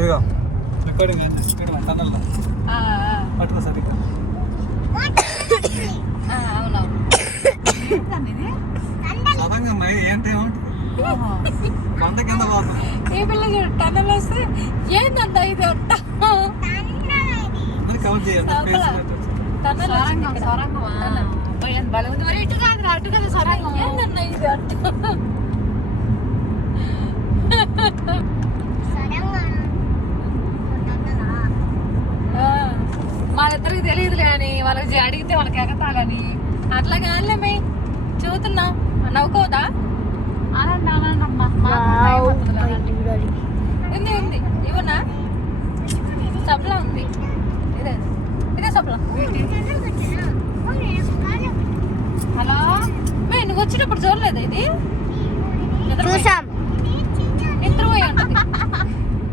ఇదిగో ఇక్కడ టన్నల్ పట్టుకో సరిగ్గా. అవునవును సదంగా ఏంటి పంట కింద పోతుంది. ఈ పిల్ల చూడు టన్నల్ వస్తే ఏందంట ఇది కవర్ చేయండి. టన్నల్ బలం ఉంది. మరి ఇటు కాదు అటు కదా సొరంగం. ఏందన్నా ఇది వాళ్ళిద్దరికి తెలియదులే అని వాళ్ళకి అడిగితే వాళ్ళకి ఎగతాలని అట్లా కాదులేమే చూస్తున్నాం. నవ్వుకోదా అనండి ఉంది ఉంది ఇవ్వనా సప్లా ఉంది. ఇదే ఇదే సప్లా. హలో మే నువ్వు వచ్చినప్పుడు చూడలేదా ఇది? చూసా